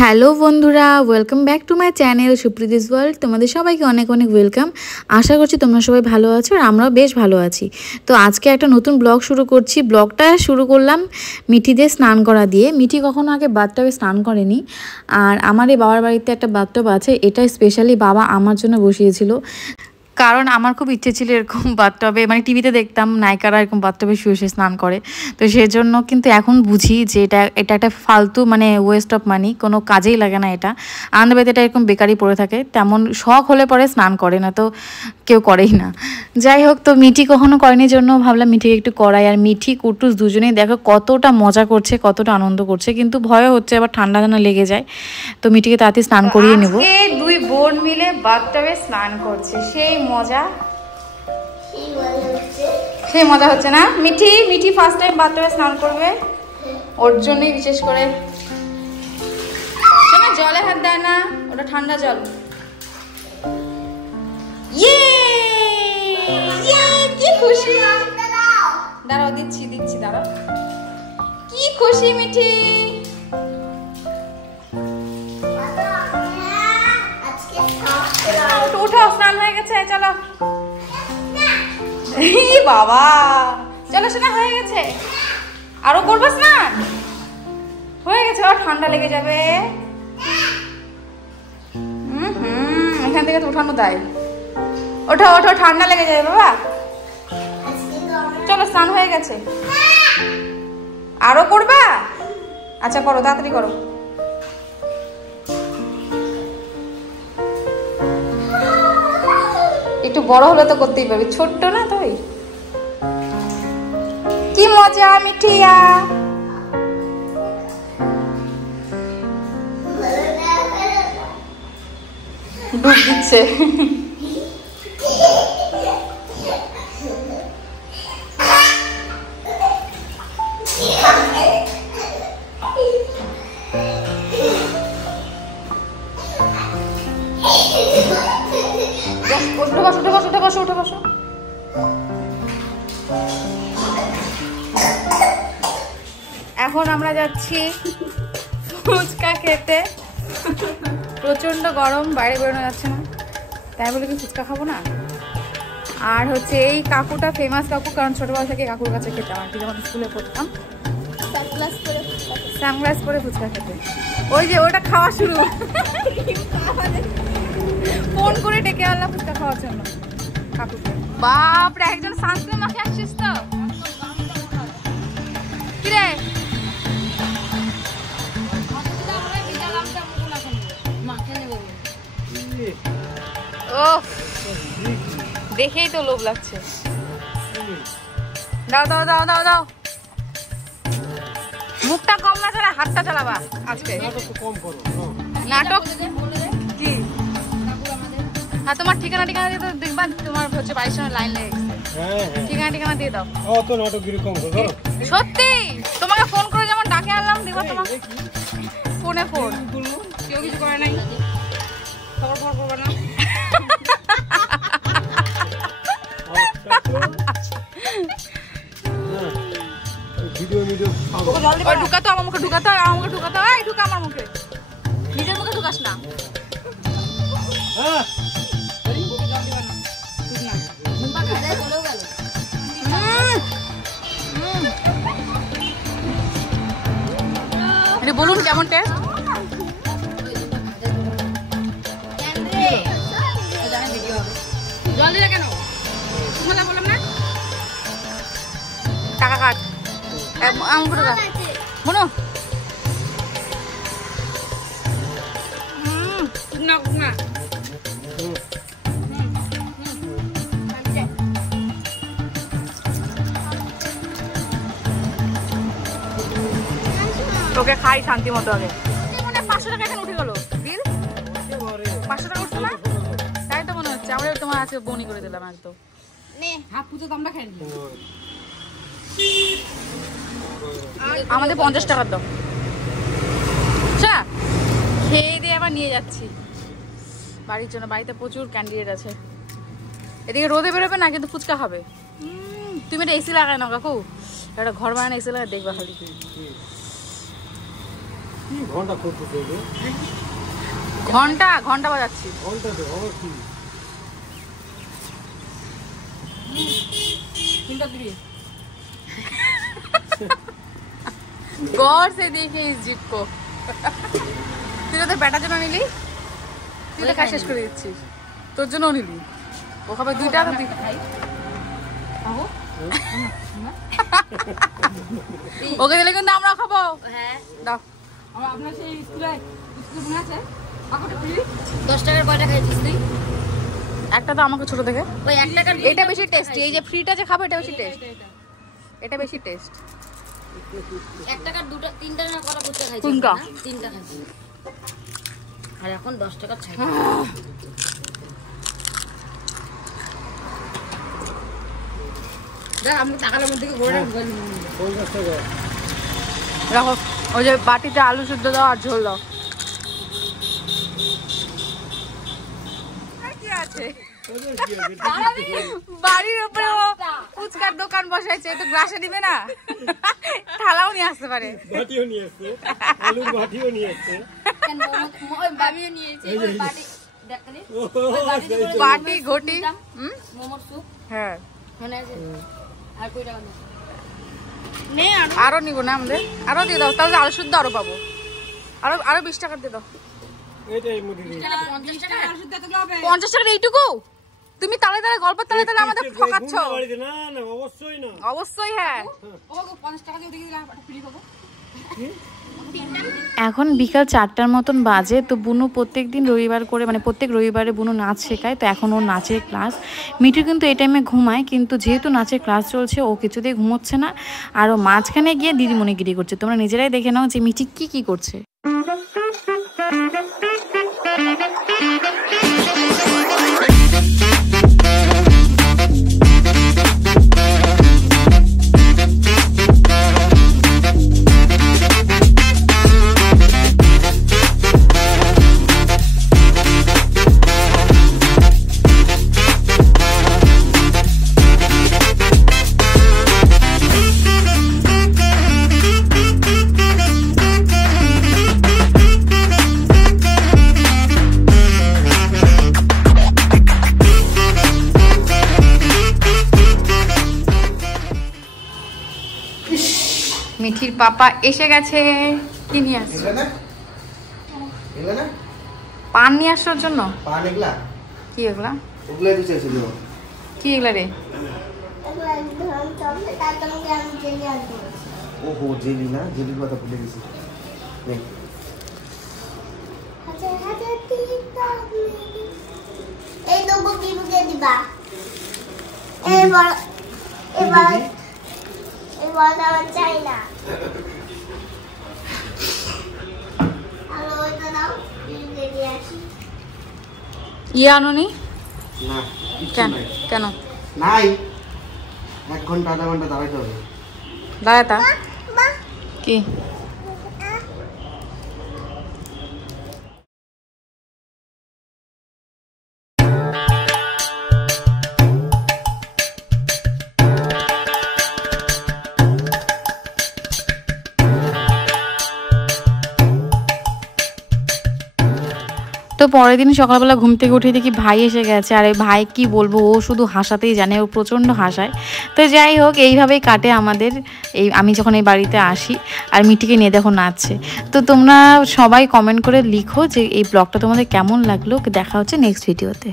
Hello বন্ধুরা, welcome back to my channel Supriti's world. তোমাদের সবাইকে অনেক অনেক ওয়েলকাম। আশা করছি তোমরা সবাই ভালো আছো আর আমরাও বেশ ভালো আছি। তো আজকে একটা নতুন ব্লগ শুরু করছি। ব্লগটা শুরু করলাম মিঠিদের স্নান করা দিয়ে। মিঠি কখনো আগে বাথটাবে স্নান করেনি, আর আমার এই বাবার বাড়িতে একটা বাথটাব আছে। এটা স্পেশালি বাবা আমার জন্য বসিয়েছিল, কারণ আমার খুব ইচ্ছে ছিল এরকম বাথটবে, মানে টিভিতে দেখতাম নায়িকারা এরকম বাথটবে শুয়ে শুয়ে স্নান করে। তো সেজন্য কিন্তু এখন বুঝি যে এটা একটা ফালতু, মানে ওয়েস্ট অফ মানি, কোনো কাজেই লাগে না। এটা আনন্দবাড়িতে এটা এরকম বেকারি পড়ে থাকে, তেমন শখ হলে পরে স্নান করে, না তো কেউ করেই না। যাই হোক, তো মিঠি কখনো করেনি জন্য ভাবলাম মিঠিকে একটু করাই। আর মিঠি কুটুস দুজনেই দেখো কতটা মজা করছে, কতটা আনন্দ করছে, কিন্তু ভয়ও হচ্ছে আবার ঠান্ডা যেন লেগে যায়। তো মিঠিকে তাড়াতাড়ি স্নান করিয়ে নেবো। দুই বোন মিলে বাথটবে স্নান করছে, সেই মজা, সেই মজা হচ্ছে না। মিঠি ফার্স্ট টাইম বাথটবে স্নান করবে, ওর জন্যই বিশেষ করে। শোনা, জলে হাত দেয় না, ওটা ঠান্ডা জল। ইয়ে কি খুশি! দাঁড়াও, দিচ্ছি দাঁড়াও। কি খুশি মিঠি! উঠো, স্নান হয়ে গেছে, চলো। বাবা, চলো শোনা, হয়ে গেছে। আরো করবো স্নান? হয়ে গেছে, আর ঠান্ডা লেগে যাবে। এখান থেকে তো উঠানো দেয়। ওঠো ওঠো, ঠান্ডা লেগে যাবে বাবা। চলো, স্নান হয়ে গেছে। আরো করবা? আচ্ছা করো, তাড়াতাড়ি করো। একটু বড় হলে তো করতেই পারবি, ছোট্ট না তুই। কি মজা মিঠিয়া! ডুব দিচ্ছে। উঠে বসো। এখন আমরা যাচ্ছি ফুচকা খেতে। প্রচন্ড গরম, বাইরে বেরোনো যাচ্ছে না, তাই বলে কি ফুচকা খাবো না? আর হচ্ছে এই কাকুটা ফেমাস কাকু, কারণ ছোটবেলা থেকে কাকুর কাছে খেতাম আর কি, যখন স্কুলে পড়তাম। সানগ্লাস পরে ফুচকা খেতে। ওই যে ওটা খাওয়া শুরু, ফোন করে ডেকে আনলাম ফুচকা খাওয়ার জন্য কাকুকে। বাপরে, একজন সানস্ক্রিন মাখে আসছিস তো? কিরে ও, দেখেই তো লোভ লাগছে। দাও দাও দাও দাও দাও। মুখটা কম না চালা, হাতটা চালাবা আজকে। নাটক কি? হ্যাঁ, তোমার ঠিকানা দিয়ে তো দেখবা, তোমার হচ্ছে বাড়ির সঙ্গে লাইন লেগে গেছে। ঠিকানা দিয়ে দাও। সত্যি তোমাকে ফোন করে যেমন ডাকে আনলাম, দেখবা তোমার ফোনে ফোন কেউ কিছু করে নাই, খবর করবে না। ঢুকাতো আমার মুখে, ঢুকাতো আমার মুখে, ঢুকাতো। এই ঢুকা আমার মুখে, নিজের মুখে ঢুকাস না। বলুন কেমন টেস্ট? জল দিলে কেন? বললাম না টাকা কাট। মনো না তোকে খাই শান্তি মতো। আগে 500 টাকা এখানে উঠে গেল বিল। 500 টাকা উঠছে না? তাই তো মনে হচ্ছে। আমরা তোমার আজকে বনি করে দিলাম একদম। আমাদের 50 টাকার দাও। খেয়ে দিয়ে আবার নিয়ে যাচ্ছি বাড়ির জন্য। বাড়িতে প্রচুর ক্যান্ডিডেট আছে। এদিকে রোদে বেরোবে না, কিন্তু ফুচকা খাবে। তুমি এটা এসি লাগায় না কাকু, একটা ঘর বানানো এসে লাগে, দেখবা খালি। ঘন্টা ঘন্টা বাজাচ্ছি। गौर से देखिए इस जीप को। তুই তো বেটার জন্য নিলি, তুই তো খাই শেষ করে দিচ্ছিস, তোর জন্য নিলি। ও খাবে দুইটা তো তুই খাই। ওকে দিলে কিন্তু আমরা খাবো। হ্যাঁ দাও। আপনার সেই স্কুলে মনে আছে 10 টাকার কয়টা খাইছিস তুই? একটা তো আমাকে ছোট দেখে। ওই 1 টাকার এটা বেশি টেস্টি। এই যে ফ্রিটা যে খাবো এটা বেশি টেস্ট, এটা বেশি টেস্ট। 1 টাকার দুটো 3টা না করা ফুচকা খাইছিস? কোনটা? 3টা খাইছিস। আর এখন 10 টাকা ছাই। দেখ আমি টাকার মধ্যে গোড়া গলি 50 টাকা রাখো। ওই যে বাটিতে আলু সিদ্ধ দাও আর ঝোল দাও। কি আছে বাড়ির উপরে ফুচকার দোকান বসাইছে, তো গ্লাসে দিবে না? থালাও নিয়ে আসতে পারে। বাটিও নিয়ে আসছে, আলুর বাটিও নিয়ে আসছে। কেন ওই বাবিও নিয়েছে ওই বাটি দেখনি ওই বাটি ঘটি মোমোর স্যুপ। হ্যাঁ মনে আছে। আর কই টাকা নেই? আরো নিব না আমাদের, আরো দিয়ে দাও তাহলে আলু শুদ্ধ আরো পাবো। আরো 20 টাকা দিয়ে দাও। এইটাই মুদি 50 টাকা আলু শুদ্ধ তো হবে। 50 টাকা এইটুকু? তুমি তালে তালে গল্প তালে তালে আমাদের ঠকাচ্ছ। না না অবশ্যই না, অবশ্যই। হ্যাঁ ও 50 টাকা দিয়ে দিলে একটা ফ্রি পাবো। এখন বিকাল 4টার মতন বাজে। তো বুনু প্রত্যেকদিন রবিবার করে মানে প্রত্যেক রবিবারে বুনু নাচ শেখায়। তো এখন ওর নাচের ক্লাস। মিঠু কিন্তু এই টাইমে ঘুমায়, কিন্তু যেহেতু নাচের ক্লাস চলছে ও কিছুতেই ঘুমোচ্ছে না। আর ও মাঝখানে গিয়ে দিদিমণিগিরি করছে। তোমরা নিজেরাই দেখে নাও যে মিঠি কি করছে। মিঠির পাপা এসে গেছে। কি নিয়ে আসছো? পান নিয়ে আসার জন্য। পান এগুলা কি? এগুলা ওগুলা দিতে ছিল। কি এগুলা রে? ওহো জেলি না, জেলির কথা ভুলে গেছি। নে এই নবো কি বুকে দিবা? এবার চাই না। ইয়ে আনুনি না? কেন নাই? 1 ঘন্টা 1/2 ঘন্টা দাঁড়াতে হবে। দাঁড়াতা কি? তো পরের দিন সকালবেলা ঘুম থেকে উঠে দেখি ভাই এসে গেছে। আর এই ভাই কি বলবো, ও শুধু হাসাতেই জানে, ও প্রচণ্ড হাসায়। তো যাই হোক এইভাবেই কাটে আমাদের আমি যখন এই বাড়িতে আসি। আর মিঠিকে নিয়ে দেখো নাচছে। তো তোমরা সবাই কমেন্ট করে লিখো যে এই ব্লগটা তোমাদের কেমন লাগলো। দেখা হচ্ছে নেক্সট ভিডিওতে।